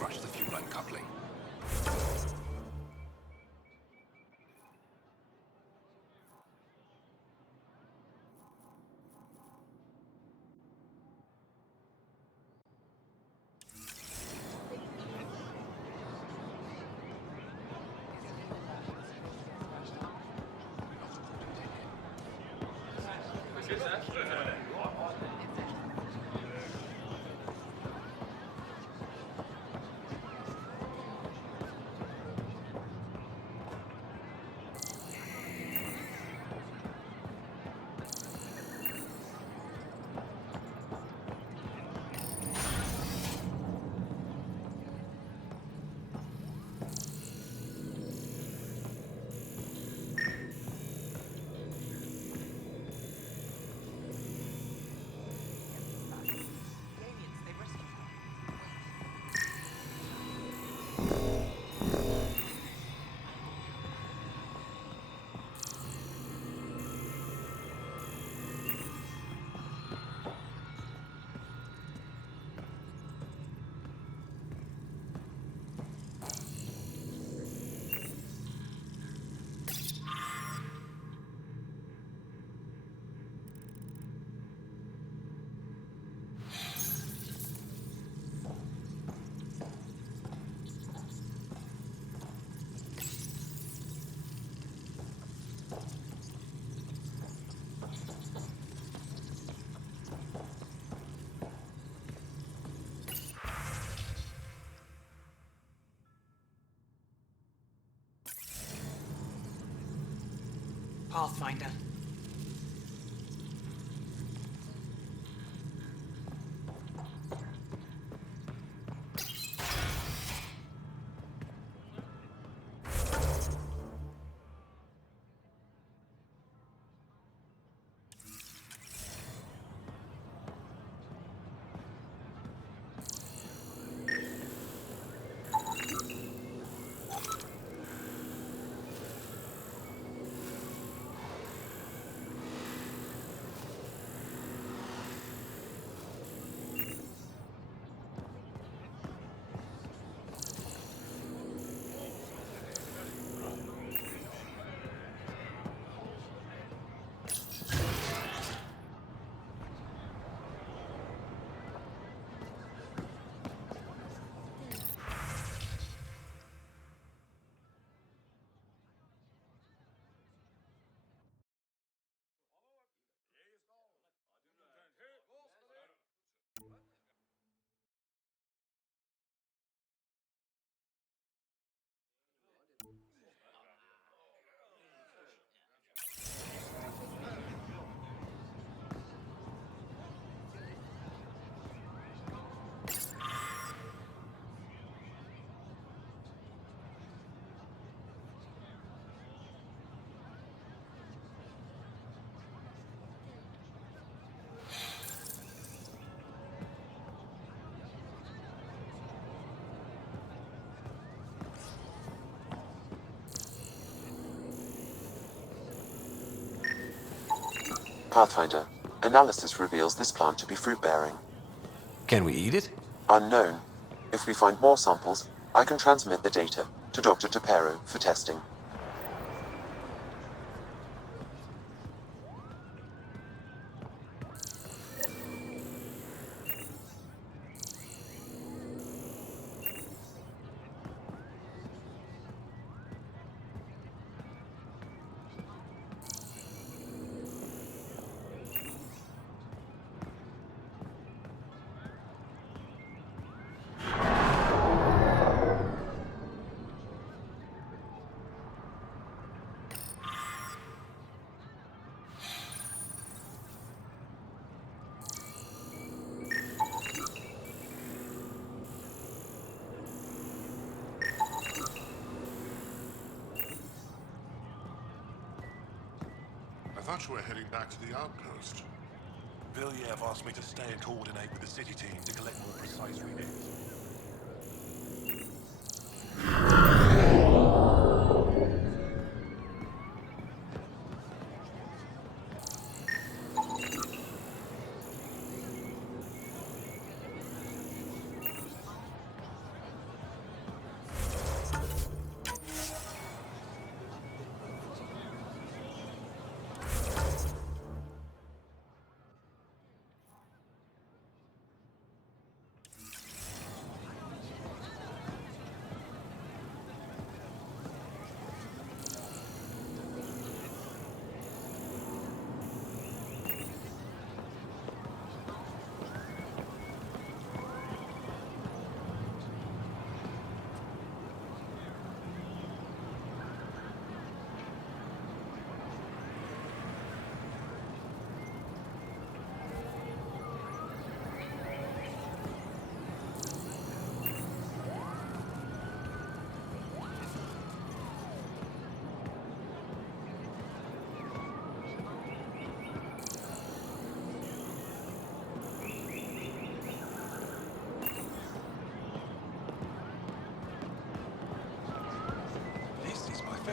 scratch the fuel line coupling. Pathfinder. Pathfinder. Analysis reveals this plant to be fruit-bearing. Can we eat it? Unknown. If we find more samples, I can transmit the data to Dr. Tapero for testing. I thought you were heading back to the outpost. Villiers asked me to stay and coordinate with the city team to collect more precise readings.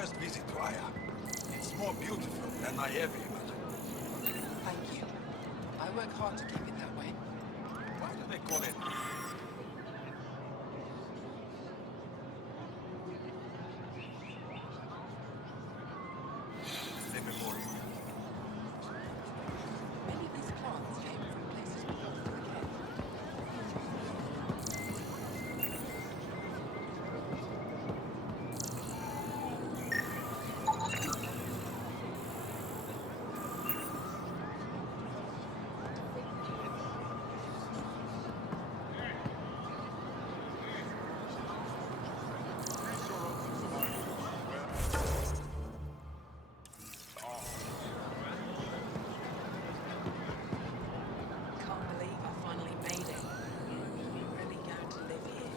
first visit to Aya. It's more beautiful than I ever imagined. Thank you. I work hard to keep it that way. Why do they call it? The memorial. Many of these plants came from places we lost in the cave. Can't believe I finally made it. Really going to live here.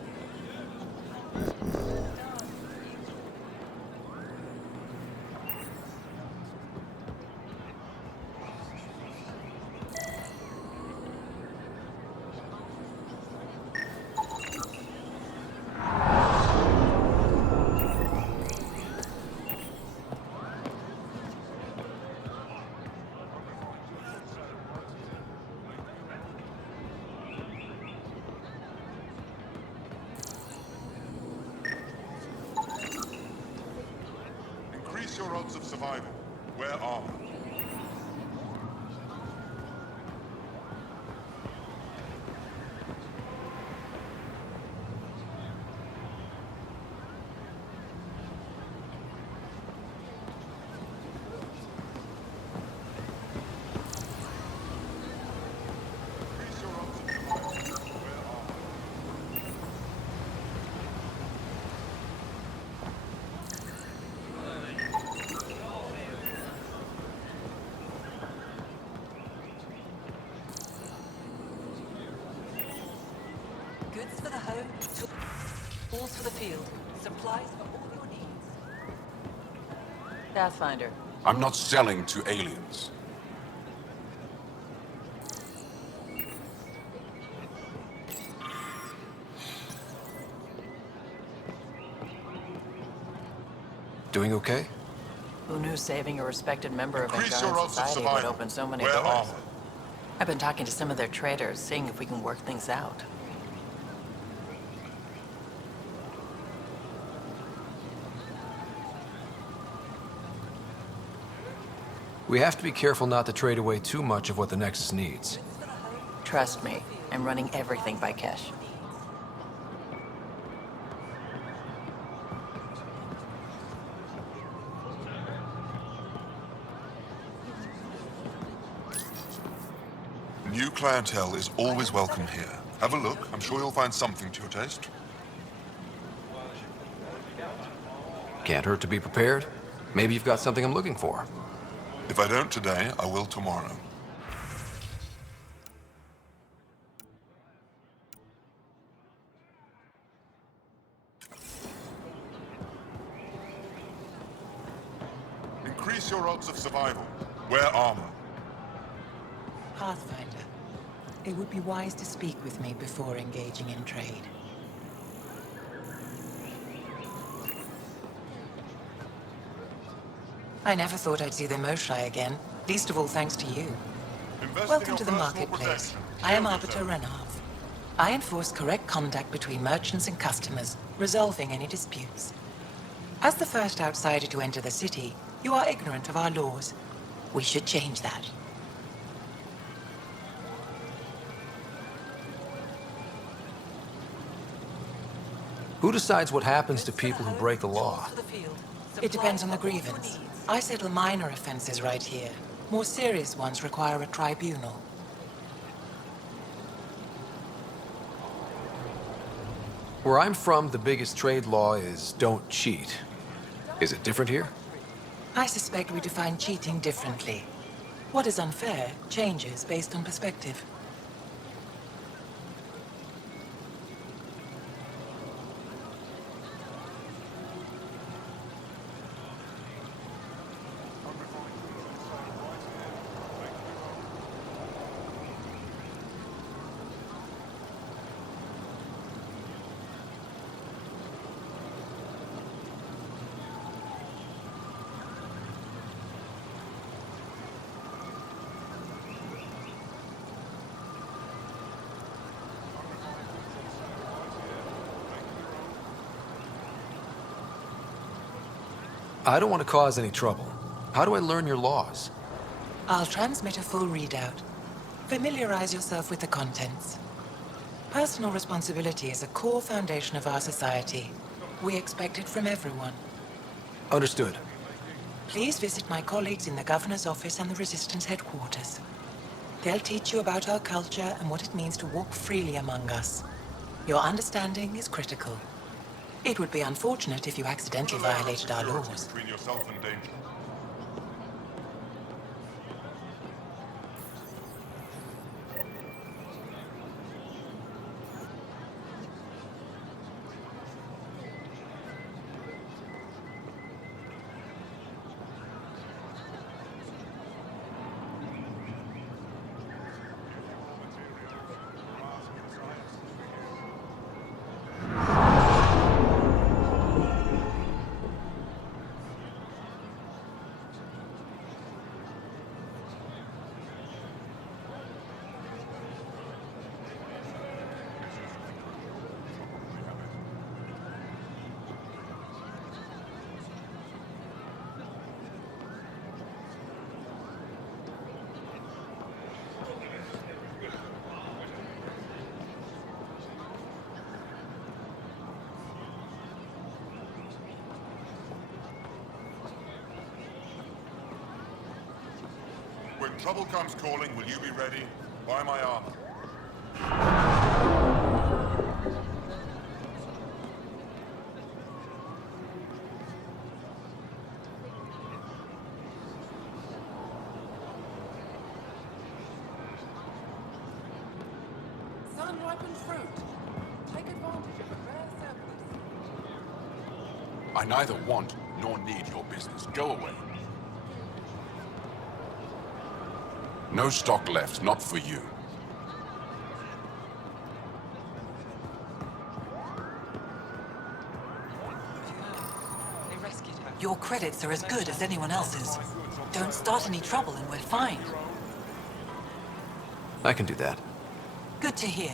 Increase your odds of survival. Wear armor. Increase your odds of survival. Wear armor. Goods for the home, tools for the field, supplies for all your needs. Pathfinder. I'm not selling to aliens. Doing okay? Who knew saving a respected member of Increase your Andromeda odds of society would survival. open so many Wear doors? armor. I've been talking to some of their traders, seeing if we can work things out. We have to be careful not to trade away too much of what the Nexus needs. Trust me, I'm running everything by cash. New clientele is always welcome here. Have a look. I'm sure you'll find something to your taste. Can't hurt to be prepared. Maybe you've got something I'm looking for. If I don't today, I will tomorrow. Increase your odds of survival. Wear armor. Pathfinder, it would be wise to speak with me before engaging in trade. I never thought I'd see the Moshai again, least of all thanks to you. Invest in Welcome your to the personal marketplace. protection. I am Shield Arbiter yourself. Renav. I enforce correct conduct between merchants and customers, resolving any disputes. As the first outsider to enter the city, you are ignorant of our laws. We should change that. Who decides what happens to people who break the law? It depends on the grievance. I settle minor offenses right here. More serious ones require a tribunal. Where I'm from, the biggest trade law is don't cheat. Is it different here? I suspect we define cheating differently. What is unfair changes based on perspective. I don't want to cause any trouble. How do I learn your laws? I'll transmit a full readout. Familiarize yourself with the contents. Personal responsibility is a core foundation of our society. We expect it from everyone. Understood. Please visit my colleagues in the Governor's office and the Resistance headquarters. They'll teach you about our culture and what it means to walk freely among us. Your understanding is critical. It would be unfortunate if you accidentally violated our laws. Between yourself and danger. When trouble comes calling, will you be ready? Buy my armor. Sun-ripened fruit. Take advantage of a rare surplus. I neither want nor need your business. Go away. No stock left, not for you. They rescued her. Your credits are as good as anyone else's. Don't start any trouble and we're fine. I can do that. Good to hear.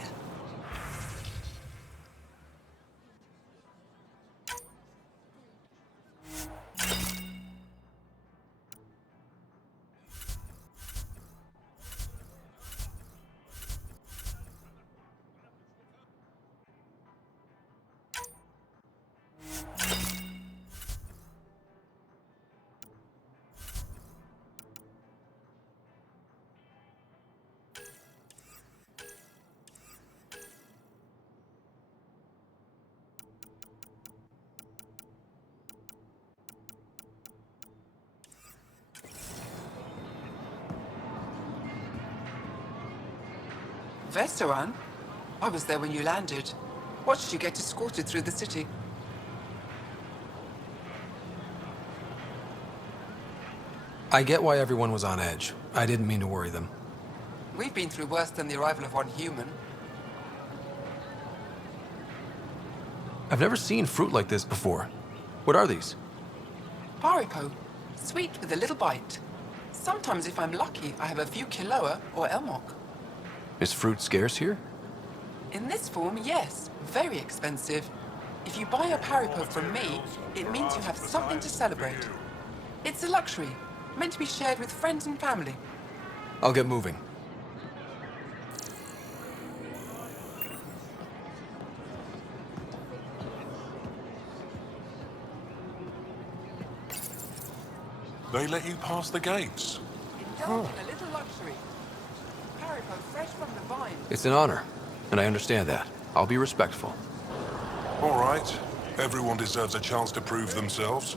Veteran? I was there when you landed. Watched you get escorted through the city. I get why everyone was on edge. I didn't mean to worry them. We've been through worse than the arrival of one human. I've never seen fruit like this before. What are these? Paripo. Sweet with a little bite. Sometimes if I'm lucky, I have a few Kiloa or Elmok. Is fruit scarce here? In this form, yes. Very expensive. If you buy a Paripo from me, it means you have something to celebrate. It's a luxury, meant to be shared with friends and family. I'll get moving. They let you pass the gates. Indulge in a little luxury. Paripo fresh from the vine. It's an honor, and I understand that. I'll be respectful. All right. Everyone deserves a chance to prove themselves.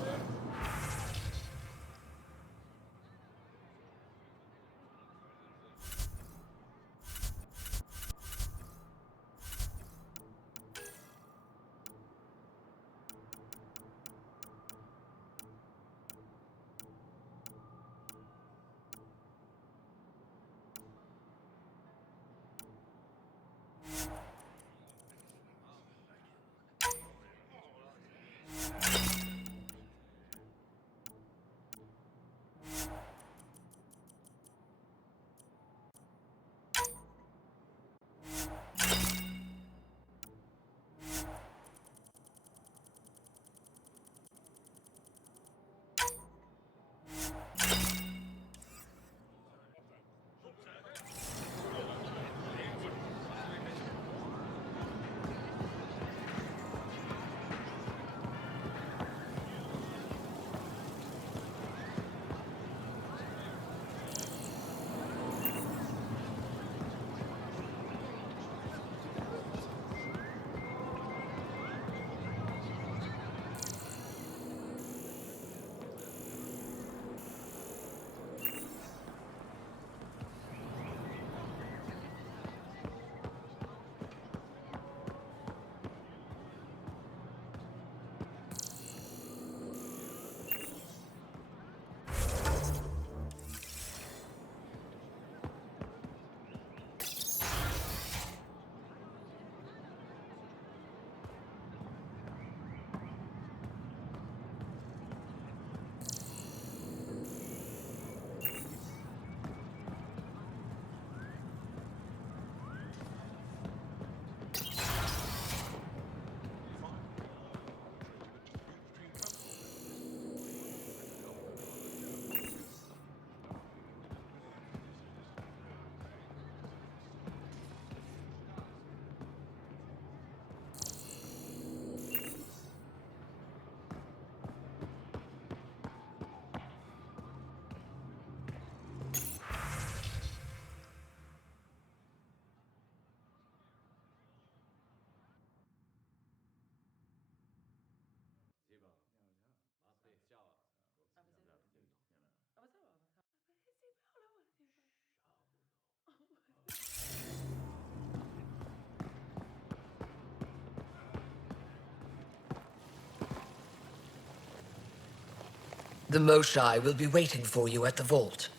The Moshai will be waiting for you at the vault.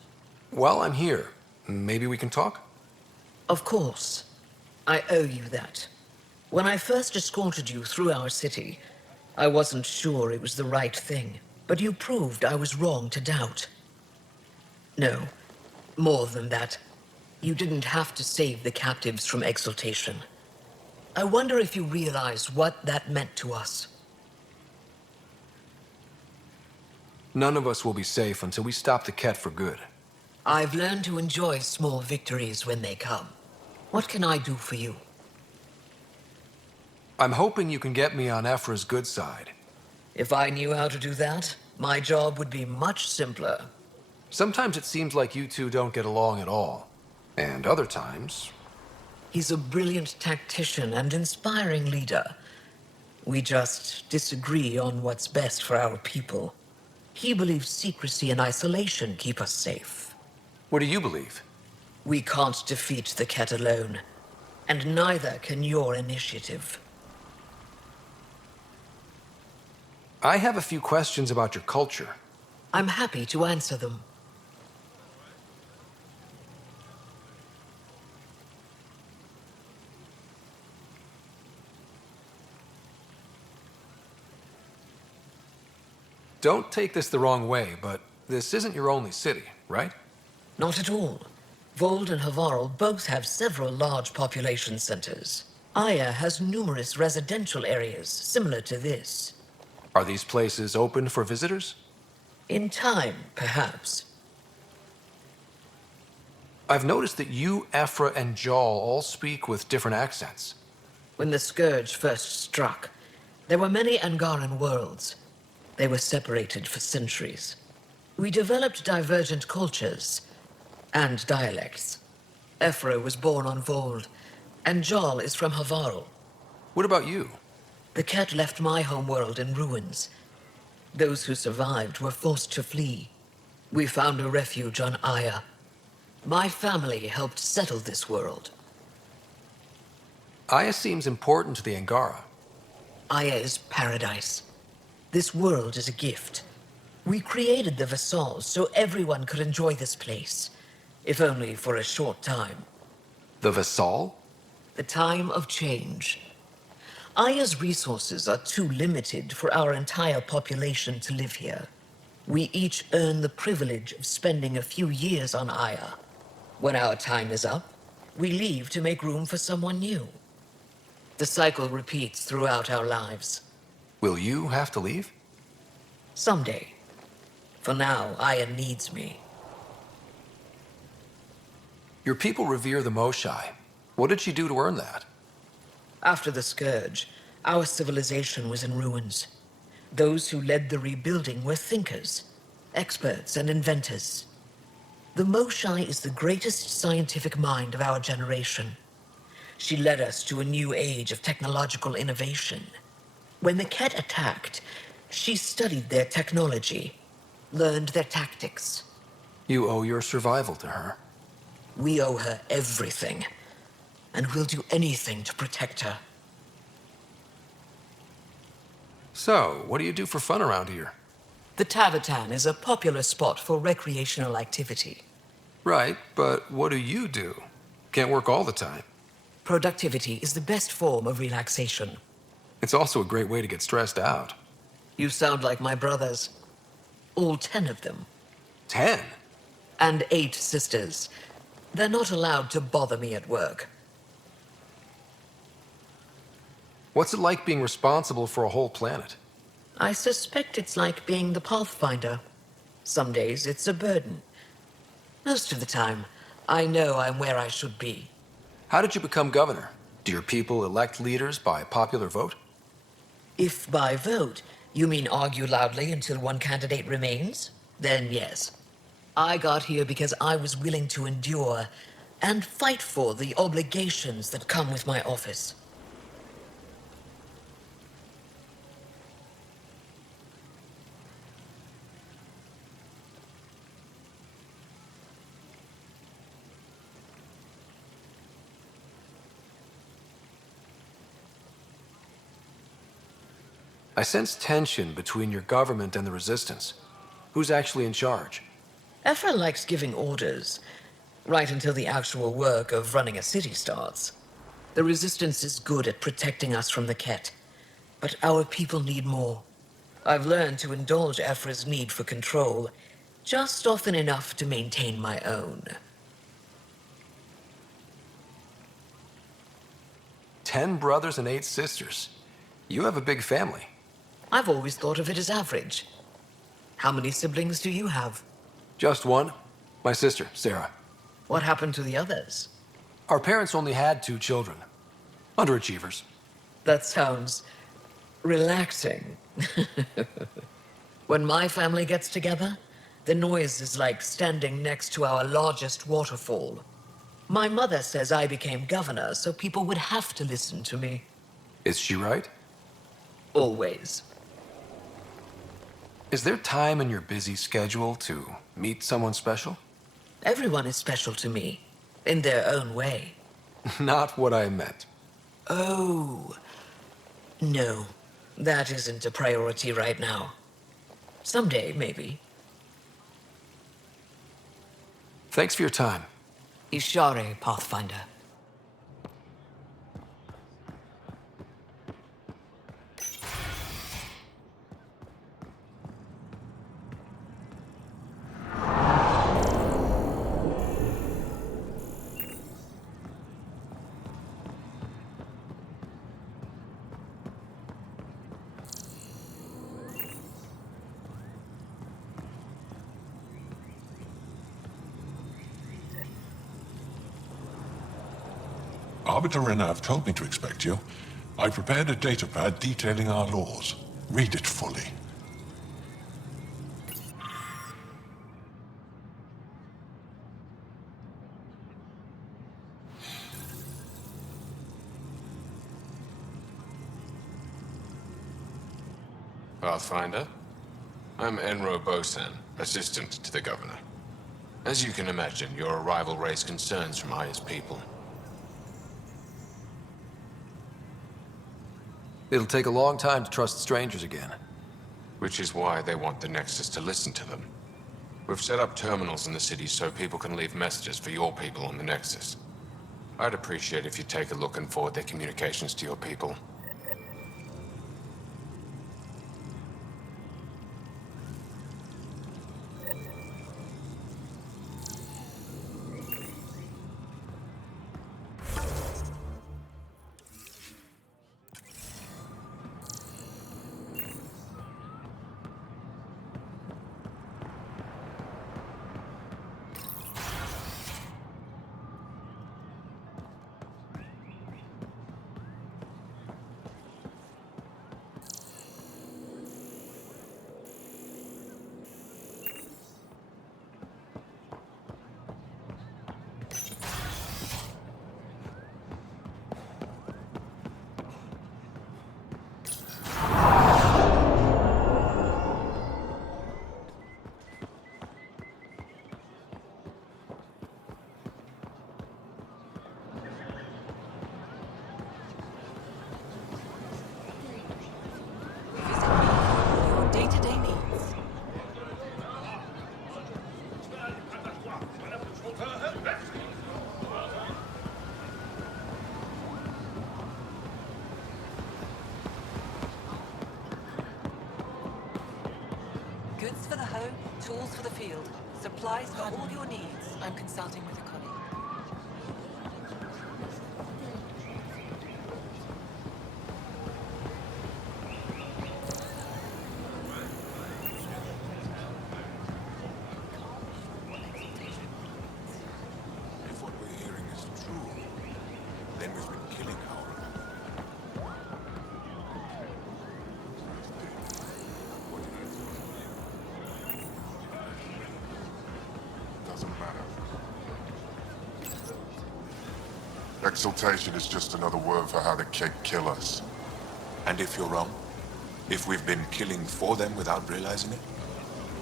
While I'm here, maybe we can talk? Of course. I owe you that. When I first escorted you through our city, I wasn't sure it was the right thing, but you proved I was wrong to doubt. No, more than that. You didn't have to save the captives from exaltation. I wonder if you realize what that meant to us. None of us will be safe until we stop the Ket for good. I've learned to enjoy small victories when they come. What can I do for you? I'm hoping you can get me on Ephra's good side. If I knew how to do that, my job would be much simpler. Sometimes it seems like you two don't get along at all. And other times... He's a brilliant tactician and inspiring leader. We just disagree on what's best for our people. He believes secrecy and isolation keep us safe. What do you believe? We can't defeat the Ket alone, and neither can your initiative. I have a few questions about your culture. I'm happy to answer them. Don't take this the wrong way, but this isn't your only city, right? Not at all. Vold and Havarl both have several large population centers. Aya has numerous residential areas similar to this. Are these places open for visitors? In time, perhaps. I've noticed that you, Ephra, and Jal all speak with different accents. When the Scourge first struck, there were many Angaran worlds. They were separated for centuries. We developed divergent cultures and dialects. Ephra was born on Vold, and Jal is from Havarl. What about you? The Ket left my homeworld in ruins. Those who survived were forced to flee. We found a refuge on Aya. My family helped settle this world. Aya seems important to the Angara. Aya is paradise. This world is a gift. We created the Vassals so everyone could enjoy this place, if only for a short time. The Vassal? The time of change. Aya's resources are too limited for our entire population to live here. We each earn the privilege of spending a few years on Aya. When our time is up, we leave to make room for someone new. The cycle repeats throughout our lives. Will you have to leave? Someday. For now, Aya needs me. Your people revere the Moshai. What did she do to earn that? After the Scourge, our civilization was in ruins. Those who led the rebuilding were thinkers, experts, and inventors. The Moshai is the greatest scientific mind of our generation. She led us to a new age of technological innovation. When the Ket attacked, she studied their technology, learned their tactics. You owe your survival to her. We owe her everything, and we'll do anything to protect her. So, what do you do for fun around here? The Tavatan is a popular spot for recreational activity. Right, but what do you do? Can't work all the time. Productivity is the best form of relaxation. It's also a great way to get stressed out. You sound like my brothers. All 10 of them. 10? And 8 sisters. They're not allowed to bother me at work. What's it like being responsible for a whole planet? I suspect it's like being the Pathfinder. Some days it's a burden. Most of the time, I know I'm where I should be. How did you become governor? Do your people elect leaders by popular vote? If by vote, you mean argue loudly until one candidate remains, then yes. I got here because I was willing to endure and fight for the obligations that come with my office. I sense tension between your government and the resistance. Who's actually in charge? Ephra likes giving orders, right until the actual work of running a city starts. The Resistance is good at protecting us from the Ket, but our people need more. I've learned to indulge Ephra's need for control, just often enough to maintain my own. 10 brothers and 8 sisters. You have a big family. I've always thought of it as average. How many siblings do you have? Just one. My sister, Sarah. What happened to the others? Our parents only had 2 children. Underachievers. That sounds relaxing. When my family gets together, the noise is like standing next to our largest waterfall. My mother says I became governor, so people would have to listen to me. Is she right? Always. Is there time in your busy schedule to meet someone special? Everyone is special to me, in their own way. Not what I meant. Oh. No, that isn't a priority right now. Someday, maybe. Thanks for your time. Ishare, Pathfinder. Arbiter Renner have told me to expect you. I prepared a datapad detailing our laws. Read it fully. Pathfinder, I'm Enro Bosan, assistant to the governor. As you can imagine, your arrival raised concerns from Aya's people. It'll take a long time to trust strangers again. Which is why they want the Nexus to listen to them. We've set up terminals in the city so people can leave messages for your people on the Nexus. I'd appreciate if you take a look and forward their communications to your people. Goods for the home, tools for the field, supplies for all your needs. I'm consulting with a colleague. If what we're hearing is true, then we've been killing our Doesn't matter. Exaltation is just another word for how the Keg kill us. And if you're wrong? If we've been killing for them without realizing it?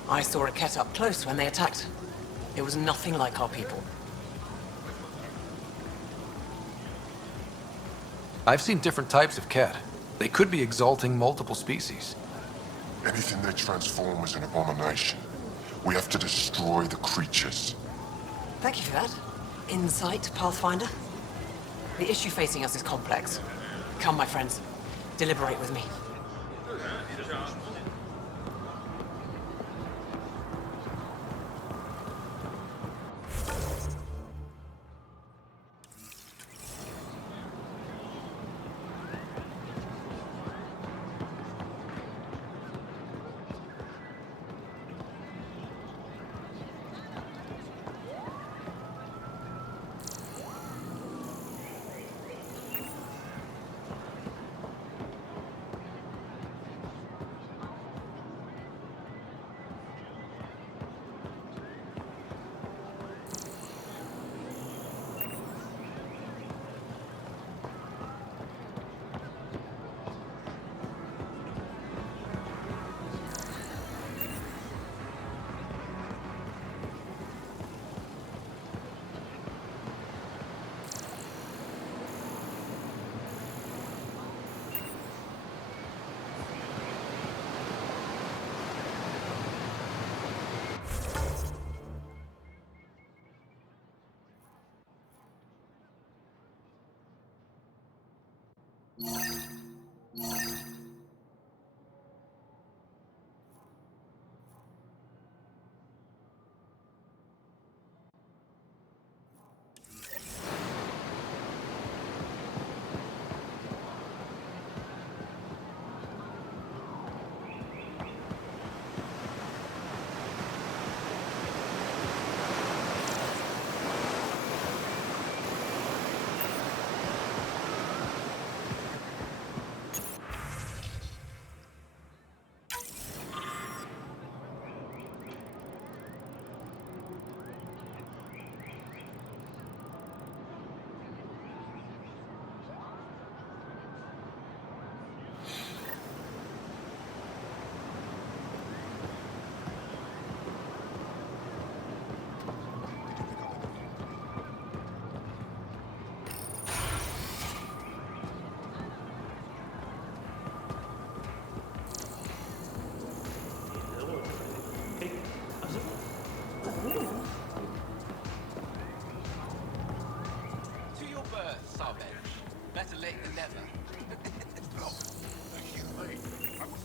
I saw a Ket up close when they attacked. It was nothing like our people. I've seen different types of cat. They could be exalting multiple species. Anything they transform is an abomination. We have to destroy the creatures. Thank you for that. Insight, Pathfinder. The issue facing us is complex. Come, my friends. Deliberate with me.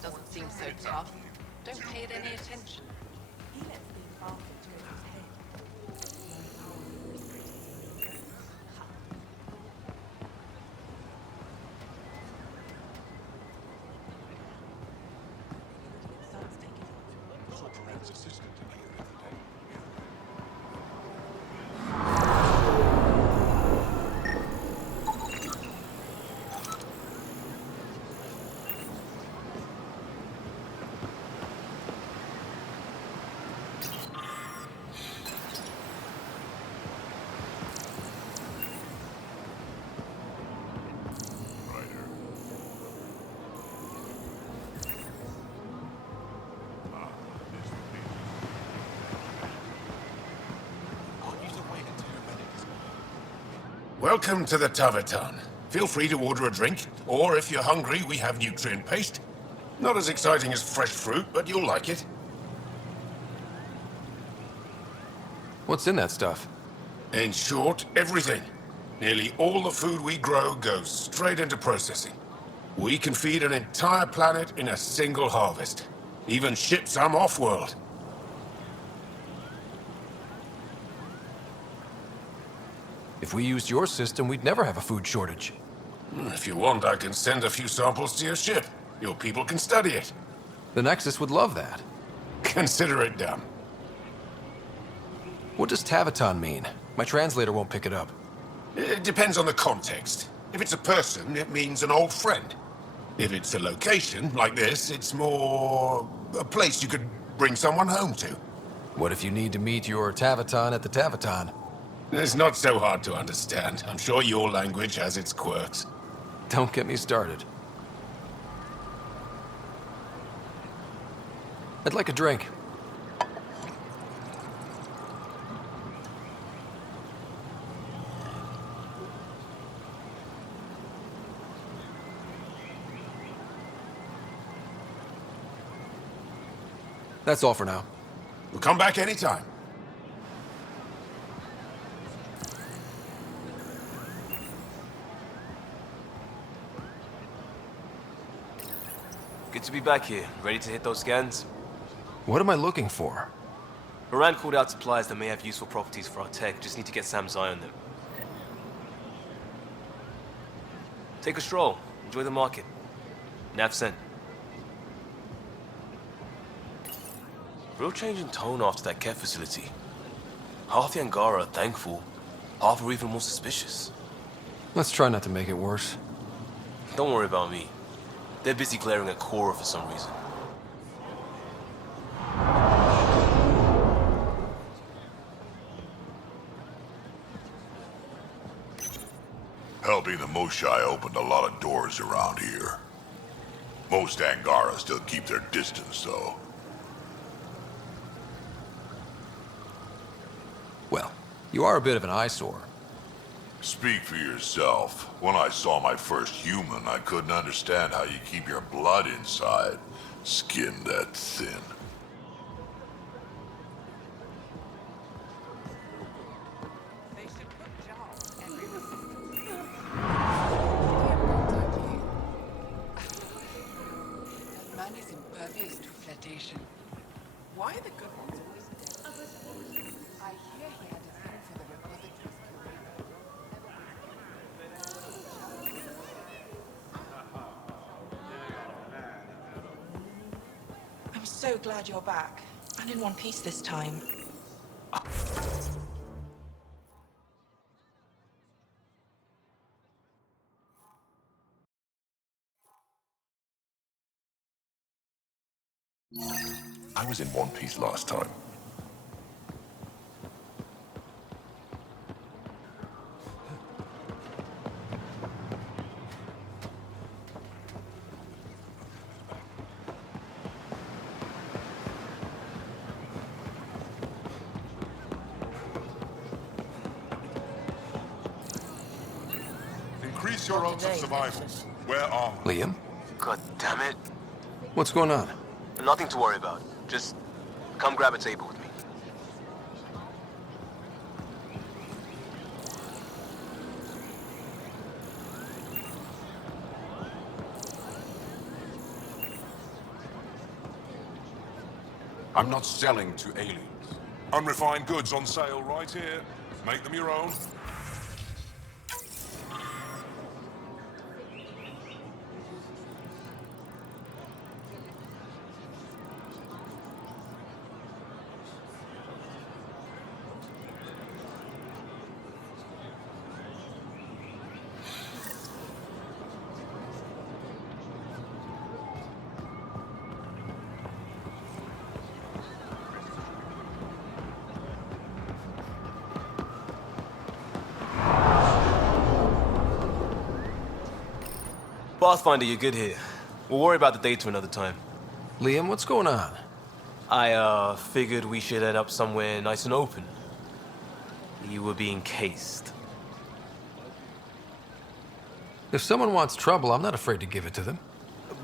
Doesn't seem so tough. Don't pay it any attention. He lets me laugh into his head. Starts taking it. Saw Perrin's assistant here the other day. Welcome to the Taverton. Feel free to order a drink, or if you're hungry, we have nutrient paste. Not as exciting as fresh fruit, but you'll like it. What's in that stuff? In short, everything. Nearly all the food we grow goes straight into processing. We can feed an entire planet in a single harvest. Even ship some off-world. If we used your system, we'd never have a food shortage. If you want, I can send a few samples to your ship. Your people can study it. The Nexus would love that. Consider it done. What does Taverton mean? My translator won't pick it up. It depends on the context. If it's a person, it means an old friend. If it's a location, like this, it's more a place you could bring someone home to. What if you need to meet your Taverton at the Taverton? It's not so hard to understand. I'm sure your language has its quirks. Don't get me started. I'd like a drink. That's all for now. We'll come back anytime. Good to be back here. Ready to hit those scans? What am I looking for? Moran called out supplies that may have useful properties for our tech. Just need to get Sam's eye on them. Take a stroll. Enjoy the market. Nav sent. Real change in tone after that care facility. Half the Angara are thankful. Half are even more suspicious. Let's try not to make it worse. Don't worry about me. They're busy glaring at Cora for some reason. Helping the Moshai opened a lot of doors around here. Most Angara still keep their distance, though. Well, you are a bit of an eyesore. Speak for yourself. When I saw my first human, I couldn't understand how you keep your blood inside. Skin that thin. That man is impervious to flotation. Why are the good ones always dead? I hear he had a thing for the repository's curator. I'm so glad you're back. And in one piece this time. I was in one piece last time. Increase your odds of survival. Wear armor. Liam? God damn it. What's going on? Nothing to worry about. Just come grab a table with me. I'm not selling to aliens. Unrefined goods on sale right here. Make them your own. Pathfinder, you're good here. We'll worry about the data another time. Liam, what's going on? I, figured we should head up somewhere nice and open. You were being cased. If someone wants trouble, I'm not afraid to give it to them.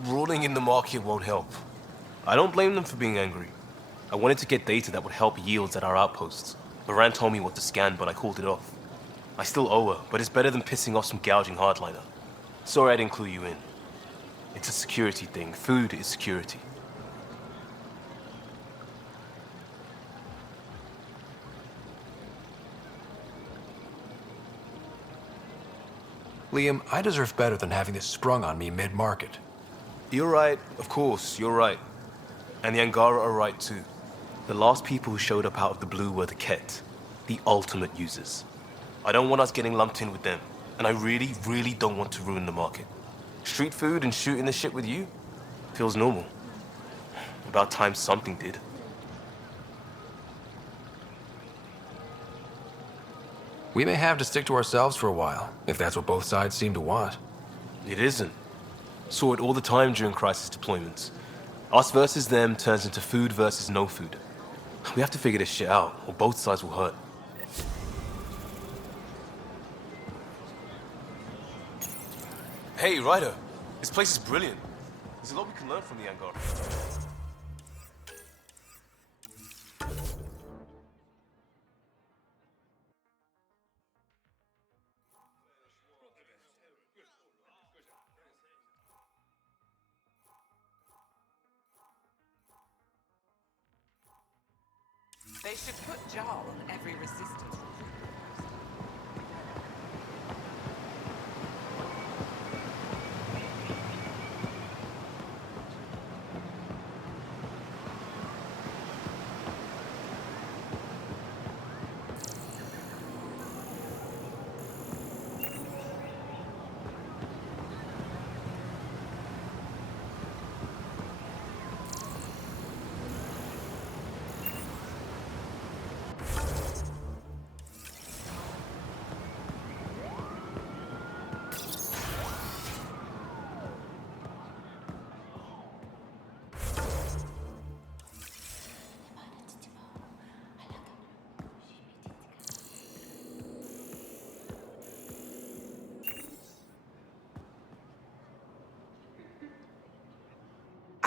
Ruling in the market won't help. I don't blame them for being angry. I wanted to get data that would help yields at our outposts. Moran told me what to scan, but I called it off. I still owe her, but it's better than pissing off some gouging hardliner. Sorry I didn't clue you in. It's a security thing. Food is security. Liam, I deserve better than having this sprung on me mid-market. You're right, of course, you're right. And the Angara are right too. The last people who showed up out of the blue were the Ket, the ultimate users. I don't want us getting lumped in with them, and I really, really don't want to ruin the market. Street food and shooting the shit with you feels normal. About time something did. We may have to stick to ourselves for a while, if that's what both sides seem to want. It isn't. Saw it all the time during crisis deployments. Us versus them turns into food versus no food. We have to figure this shit out, or both sides will hurt. Hey, Ryder. This place is brilliant. There's a lot we can learn from the Angara. They should put jar on every resistance.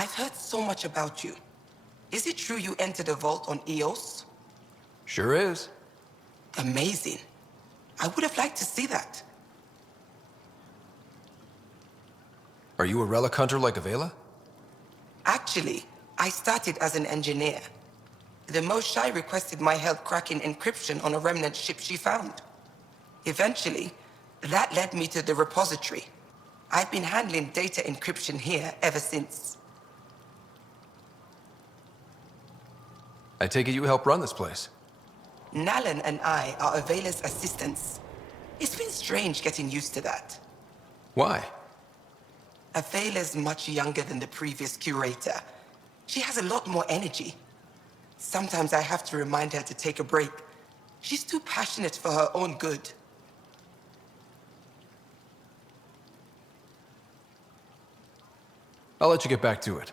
I've heard so much about you. Is it true you entered a vault on Eos? Sure is. Amazing. I would have liked to see that. Are you a relic hunter like Avela? Actually, I started as an engineer. The Moshai requested my help cracking encryption on a remnant ship she found. Eventually, that led me to the repository. I've been handling data encryption here ever since. I take it you help run this place. Nalan and I are Avela's assistants. It's been strange getting used to that. Why? Avela's much younger than the previous curator. She has a lot more energy. Sometimes I have to remind her to take a break. She's too passionate for her own good. I'll let you get back to it.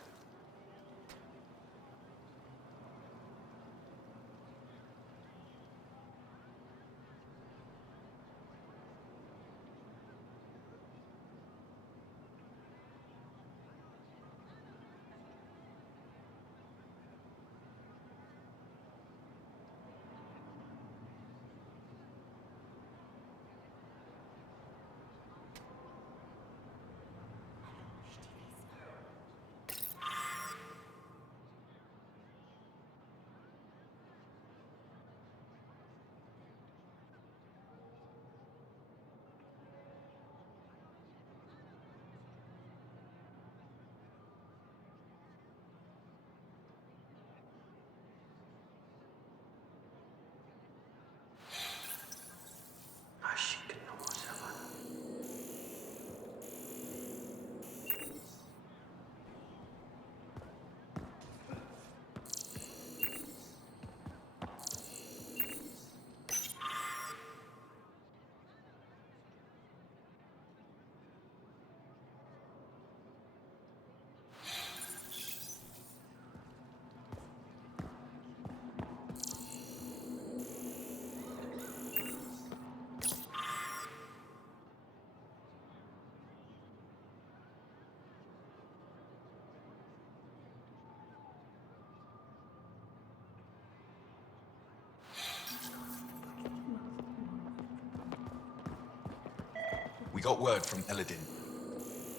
We got word from Eladin.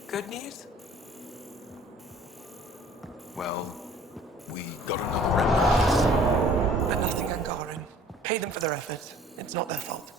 Good news? Well, we got another remnant. But nothing Angaran. Pay them for their effort. It's not their fault.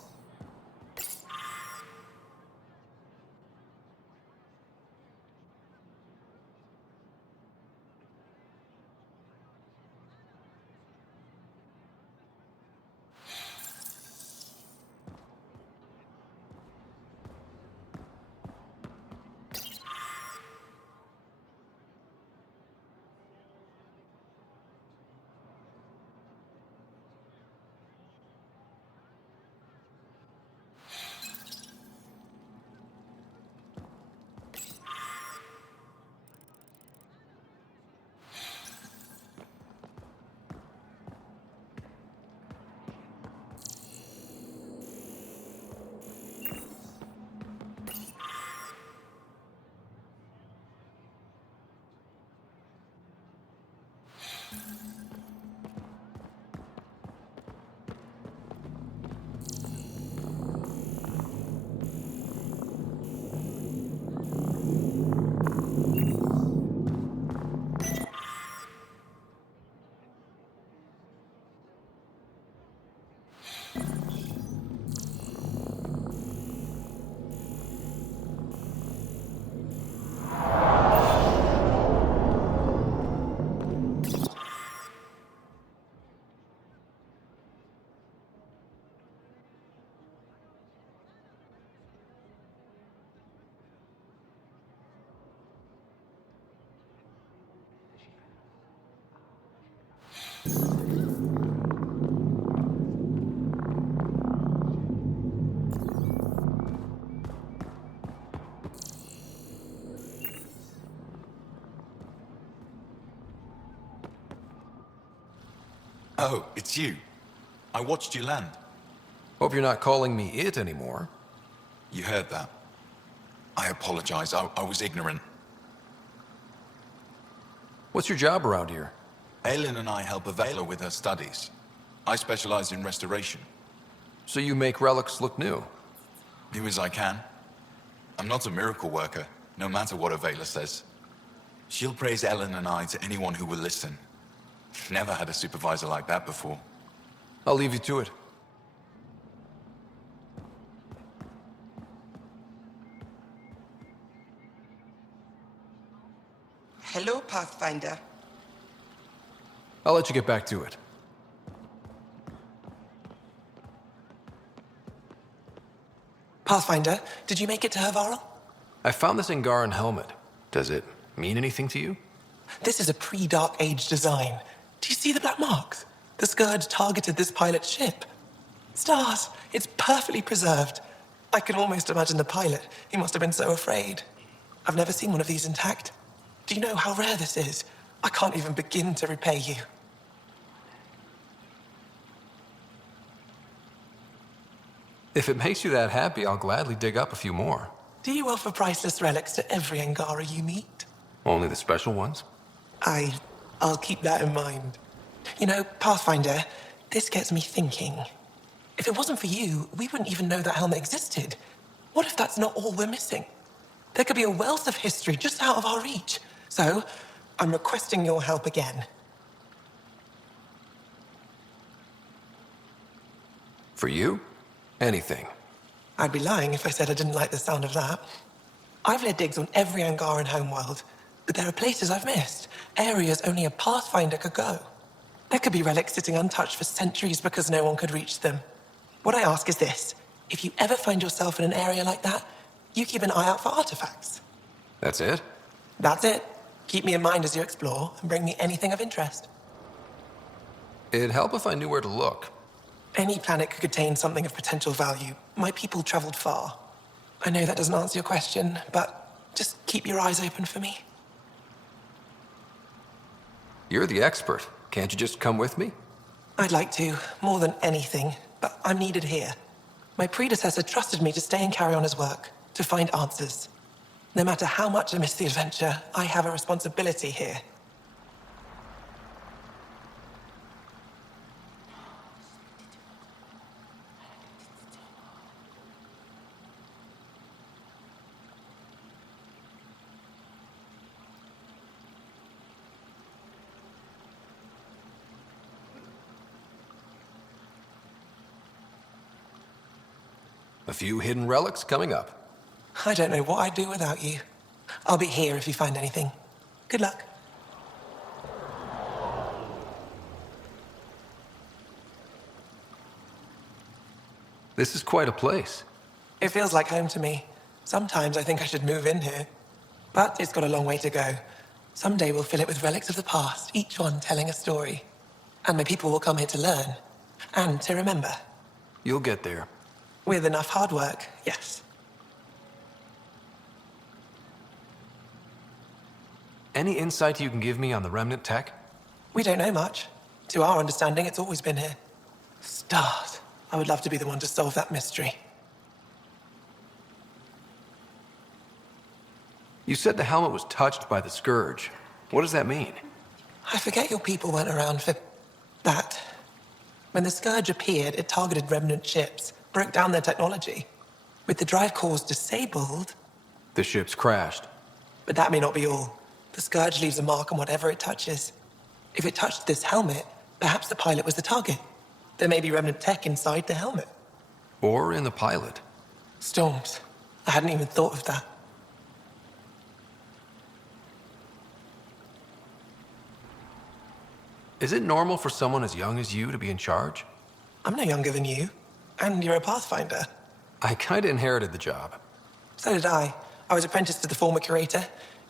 Oh, it's you. I watched you land. Hope you're not calling me it anymore. You heard that. I apologize. I was ignorant. What's your job around here? Aelin and I help Avela with her studies. I specialize in restoration. So you make relics look new? Do as I can. I'm not a miracle worker, no matter what Avela says. She'll praise Aelin and I to anyone who will listen. Never had a supervisor like that before. I'll leave you to it. Hello, Pathfinder. I'll let you get back to it. Pathfinder, did you make it to Hervarl? I found this Angaran helmet. Does it mean anything to you? This is a pre-Dark Age design. Do you see the black marks? The Scourge targeted this pilot's ship. Stars, it's perfectly preserved. I can almost imagine the pilot. He must have been so afraid. I've never seen one of these intact. Do you know how rare this is? I can't even begin to repay you. If it makes you that happy, I'll gladly dig up a few more. Do you offer priceless relics to every Angara you meet? Only the special ones? I'll keep that in mind. You know, Pathfinder, this gets me thinking. If it wasn't for you, we wouldn't even know that helmet existed. What if that's not all we're missing? There could be a wealth of history just out of our reach. So, I'm requesting your help again. For you? Anything. I'd be lying if I said I didn't like the sound of that. I've led digs on every Angaran homeworld, but there are places I've missed, areas only a Pathfinder could go. There could be relics sitting untouched for centuries because no one could reach them. What I ask is this: if you ever find yourself in an area like that, you keep an eye out for artifacts. That's it? That's it. Keep me in mind as you explore and bring me anything of interest. It'd help if I knew where to look. Any planet could contain something of potential value. My people traveled far. I know that doesn't answer your question, but just keep your eyes open for me. You're the expert. Can't you just come with me? I'd like to, more than anything, but I'm needed here. My predecessor trusted me to stay and carry on his work, to find answers. No matter how much I miss the adventure, I have a responsibility here. A few hidden relics coming up. I don't know what I'd do without you. I'll be here if you find anything. Good luck. This is quite a place. It feels like home to me. Sometimes I think I should move in here. But it's got a long way to go. Someday we'll fill it with relics of the past, each one telling a story. And my people will come here to learn. And to remember. You'll get there. With enough hard work, yes. Any insight you can give me on the remnant tech? We don't know much. To our understanding, it's always been here. Stars. I would love to be the one to solve that mystery. You said the helmet was touched by the Scourge. What does that mean? I forget your people weren't around for that. When the Scourge appeared, it targeted remnant ships, broke down their technology. With the drive cores disabled... The ships crashed. But that may not be all. The Scourge leaves a mark on whatever it touches. If it touched this helmet, perhaps the pilot was the target. There may be remnant tech inside the helmet. Or in the pilot. Storms. I hadn't even thought of that. Is it normal for someone as young as you to be in charge? I'm no younger than you. And you're a Pathfinder. I kinda inherited the job. So did I. I was apprenticed to the former curator.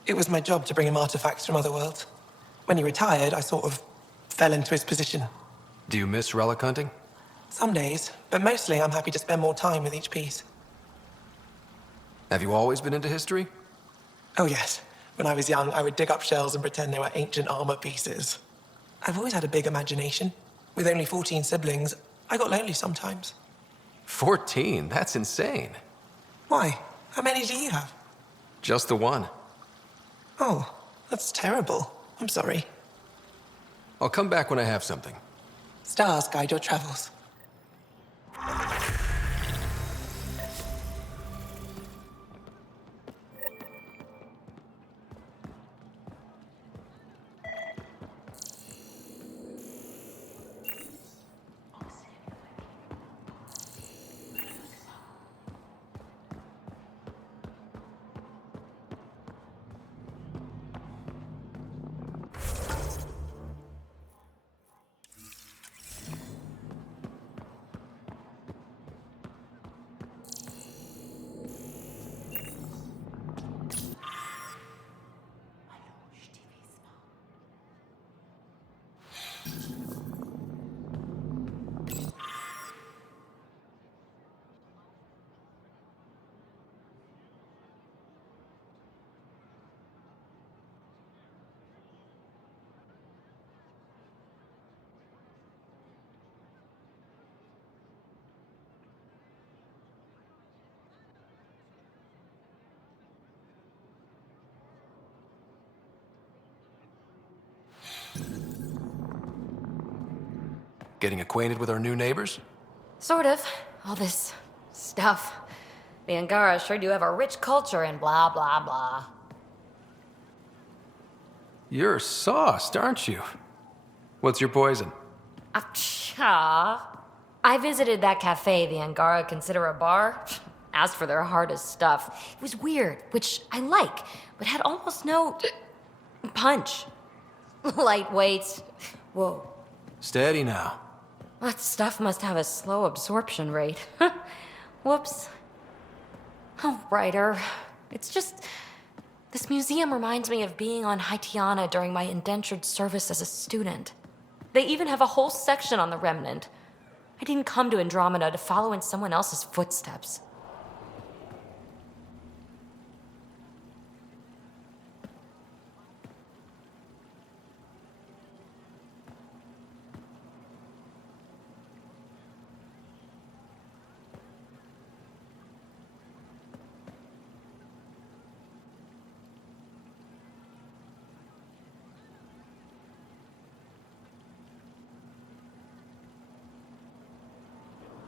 It was my job to bring him artifacts from other worlds. When he retired, I sort of fell into his position. Do you miss relic hunting? Some days, but mostly I'm happy to spend more time with each piece. Have you always been into history? Oh yes. When I was young, I would dig up shells and pretend they were ancient armor pieces. I've always had a big imagination. With only 14 siblings, I got lonely sometimes. 14? That's insane. Why? How many do you have? Just the one. Oh, that's terrible. I'm sorry. I'll come back when I have something. Stars guide your travels. Getting acquainted with our new neighbors? Sort of. All this stuff. The Angara sure do have a rich culture and blah, blah, blah. You're sauced, aren't you? What's your poison? I visited that cafe the Angara consider a bar. Asked for their hardest stuff. It was weird, which I like, but had almost no punch. Lightweight. Whoa. Steady now. That stuff must have a slow absorption rate. Whoops. Oh, writer. It's just... This museum reminds me of being on Haitiana during my indentured service as a student. They even have a whole section on the Remnant. I didn't come to Andromeda to follow in someone else's footsteps.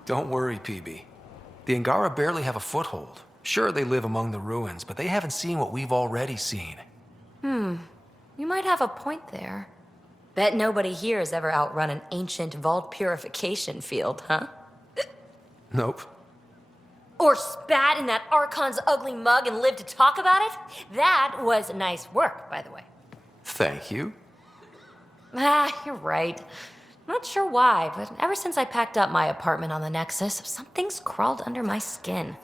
Don't worry, PB. The Angara barely have a foothold. Sure, they live among the ruins, but they haven't seen what we've already seen. You might have a point there. Bet nobody here has ever outrun an ancient vault purification field, huh? Nope. Or spat in that Archon's ugly mug and lived to talk about it? That was nice work, by the way. Thank you. You're right. Not sure why, but ever since I packed up my apartment on the Nexus, something's crawled under my skin.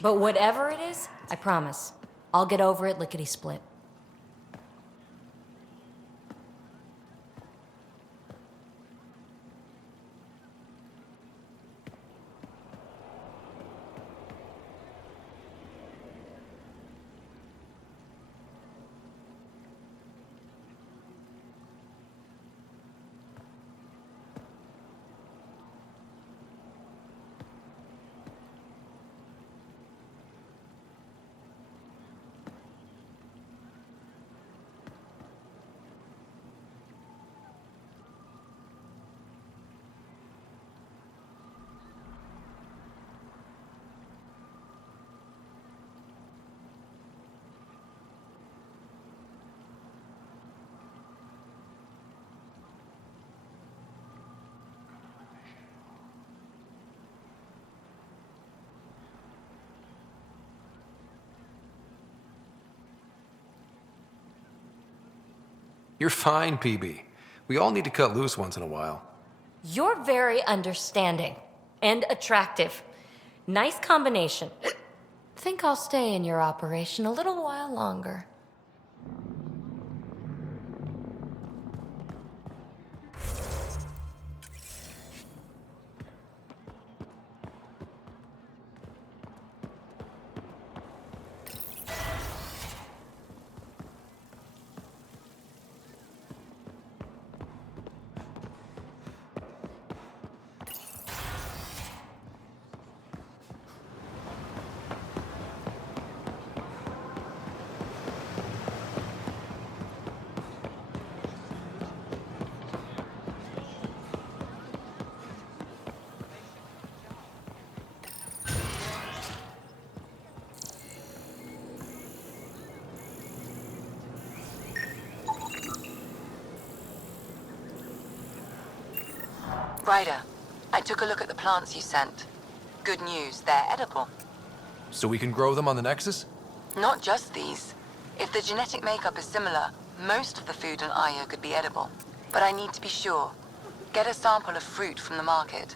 But whatever it is, I promise, I'll get over it lickety-split. You're fine, PB. We all need to cut loose once in a while. You're very understanding and attractive. Nice combination. Think I'll stay in your operation a little while longer. Ryder, I took a look at the plants you sent. Good news, they're edible. So we can grow them on the Nexus? Not just these. If the genetic makeup is similar, most of the food on Io could be edible. But I need to be sure. Get a sample of fruit from the market.